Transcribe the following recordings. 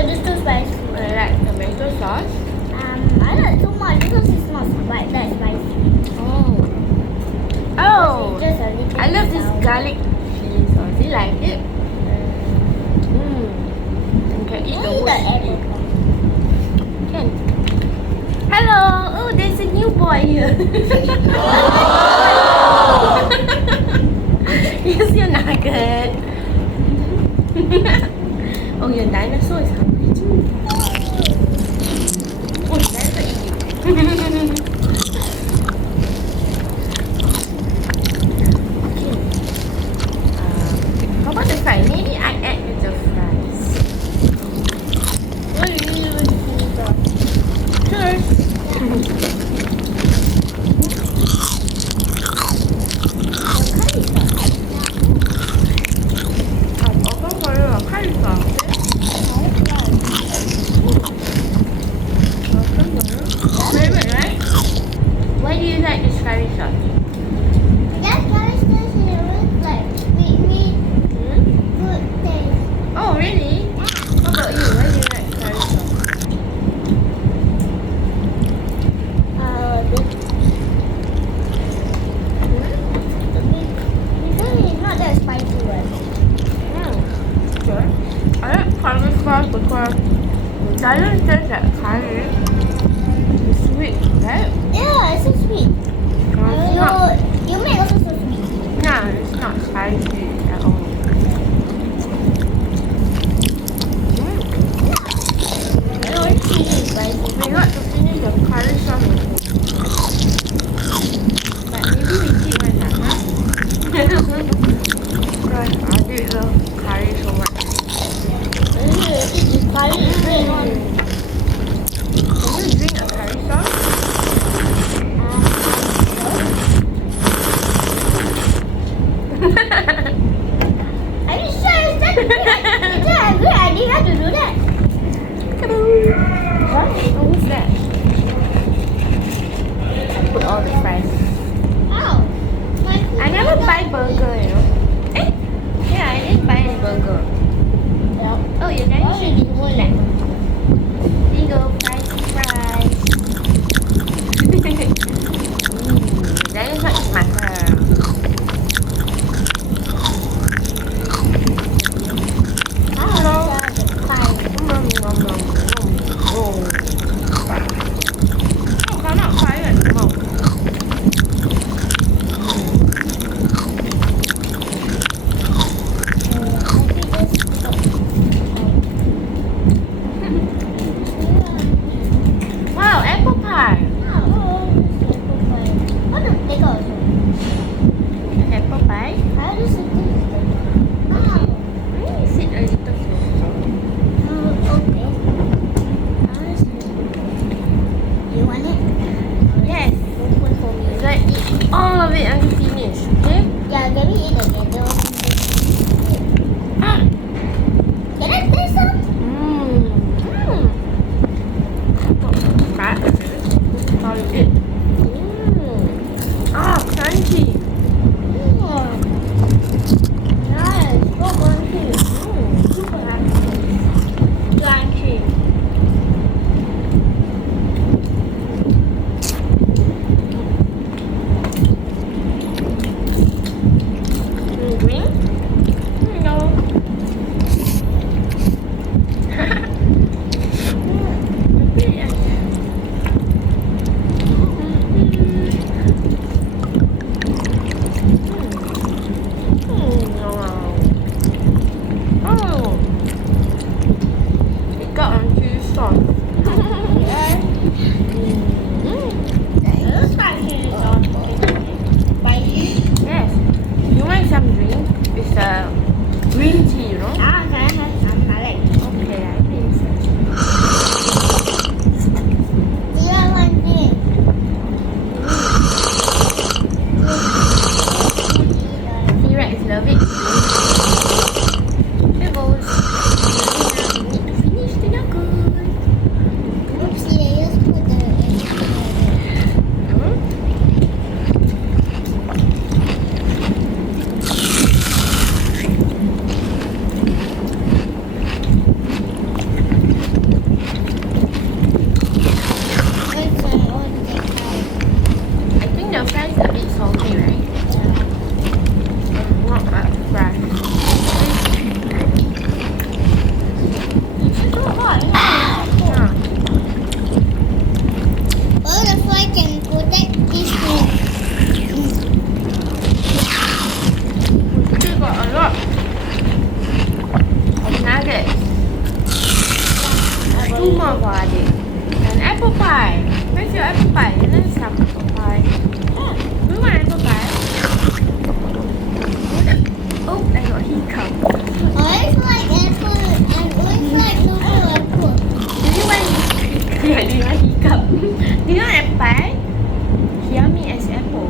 But it's too spicy. I like tomato sauce. I like too much because it's not that spicy. Oh, It's just a little I love bit this sour. garlic chili sauce. Do you like it? You can eat the Eat whole the egg. stick. Can. Hello. Oh, there's a new boy here. Here's your nugget. Oh, your dinosaur is hungry too. Oh, the dinosaur eating. Okay. How about the fries? Maybe I add with the fries. What do you do with the chili sauce? Sure. I've opened for you a curry sauce. Favorite, right? Why do you like this curry sauce? Yes, curry sauce is like sweet, good taste. Oh, really? How about you? Why do you like curry sauce? Because it's not that spicy, right? Sure. I like curry sauce because it doesn't taste like curry. It's sweet, right? Yeah, it's so sweet. It's not, You make also so sweet. no, it's not spicy at all. I don't chili is spicy. We got to finish the curry sauce with it. But maybe we keep one now, huh? Because I did love curry so much. This curry is red one. Can you drink a curry sauce? Two more for Adik. And apple pie. Where's your apple pie? Let's have apple pie. Oh, we want apple pie. Oh, I got hiccup. I like apple and looks like normal apple. Do you want yeah, do you want hiccup? Do you want apple pie? Yummy as apple.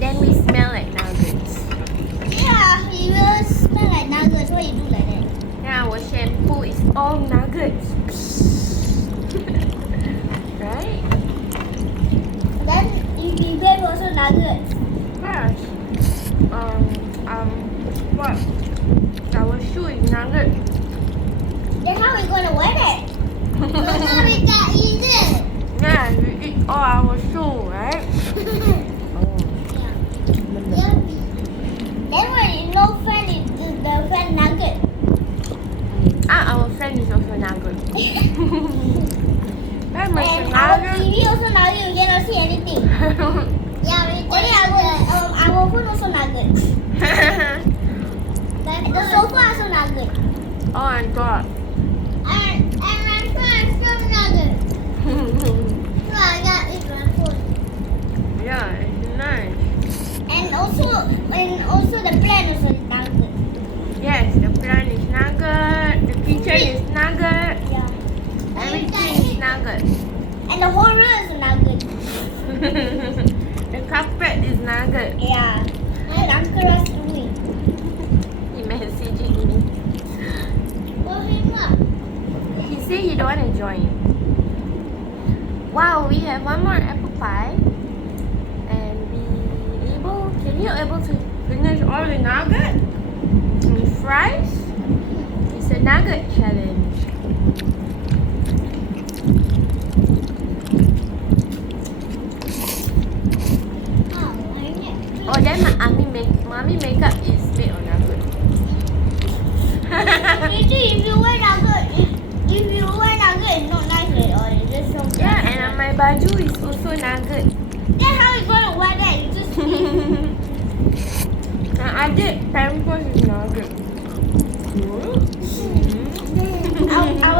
Then we smell like nuggets. Yeah, you will smell like nuggets. Why you do like that? Yeah, our shampoo is all nuggets. Right? Then you get also nuggets. Gosh. What? Our shoe is nugget. Then how we gonna wear it? Because we can eat it. Yeah, we eat all our shoe, right? Yeah. Then when no friend is the friend nugget. Our friend is also nugget. That must be And our nugget. TV also nugget. You cannot see anything. Yeah, only our phone also nugget. The sofa also nugget. Oh my god. And my phone is still nugget. So I got it my phone. Yeah, it's nice. And also the plan also is nugget. Yes, the plant is nugget. The kitchen is nugget. Yeah. Everything is nugget. And the whole room is nugget. The carpet is nugget. Yeah. And Uncle Ross doing. He messaging me. Go him up. He said he don't want to join. Wow, we have one more apple pie. And can you able to finish all the nugget? And fries? It's a nugget challenge. Oh, then mommy makeup is made on nugget. If you wear nugget, it's not nice at all. It's just so Yeah, and my baju is also nugget. Then how you gonna wear that? You just I did pampers is nugget. our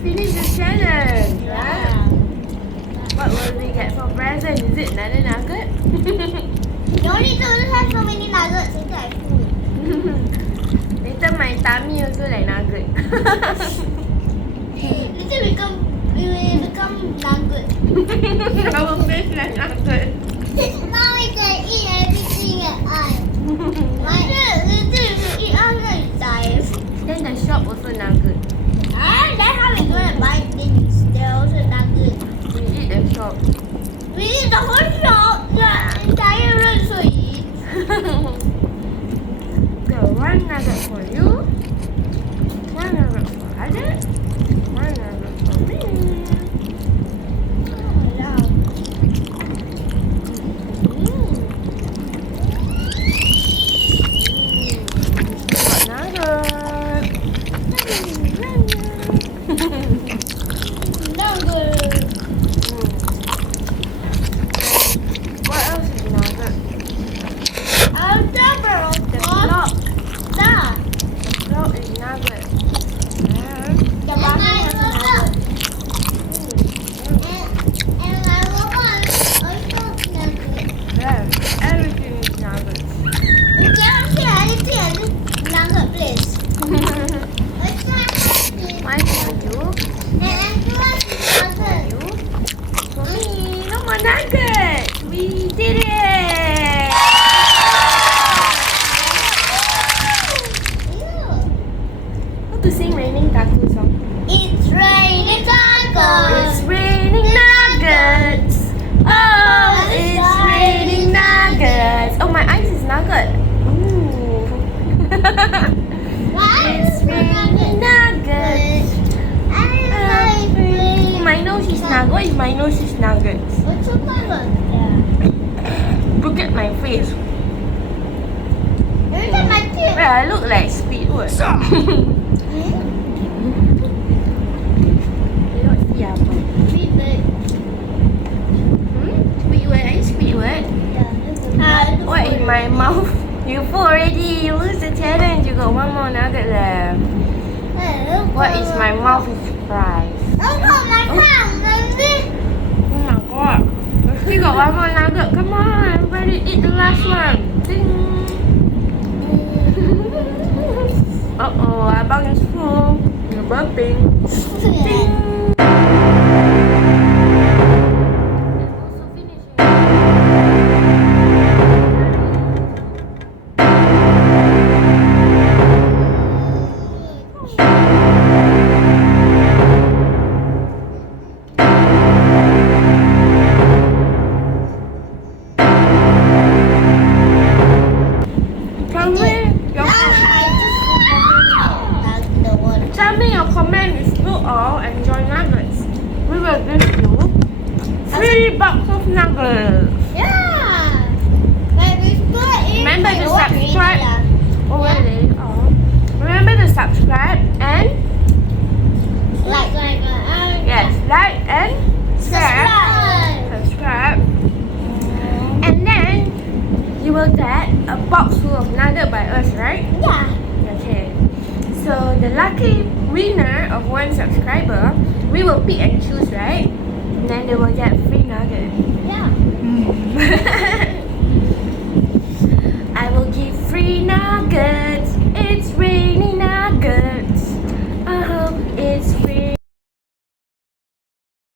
finished the challenge, right? Yeah. What will we get for present? Is it another nugget? You only don't have so many nuggets inside food. Later my tummy also like nugget. Later we will become nugget. Our face like nugget. Now we can eat everything at us. Later we eat us and die. Then the shop also nugget. And that's how we gonna buy things. They're also nugget. We eat the shop. We eat the whole shop. The entire road so eat. So one nugget for you. One nugget for Adit. One nugget for me. Nugget! We did it! How to sing raining taco song? It's raining tacos. It's raining nuggets. Oh, it's raining nuggets. Oh, my eyes is nugget. Ooh. It's raining nuggets. My nose is nugget. What is my nose is nuggets? What's your nugget? Look at my face. Look at my teeth. I look like Squidward. You don't see apa? Squidward. Squidward, are you Squidward? What in my mouth? You full already. You lose the challenge. You got one more nugget left. What is my mouth is fries. Oh, my tongue, baby. Oh my god. We still got one more nugget. Come on, everybody eat the last one. Ding. Uh-oh, abang is full. You're burping. Ding. Tell me your comment if you all enjoy nuggets. We will give you $3 of nuggets. Yeah. Remember to subscribe. Oh, really? Oh. Remember to subscribe and yes, like and share. Subscribe. And then you will get a box full of nuggets by us, right? Yeah. Okay. So the lucky winner of one subscriber, we will pick and choose, right? And then they will get free nugget. Yeah.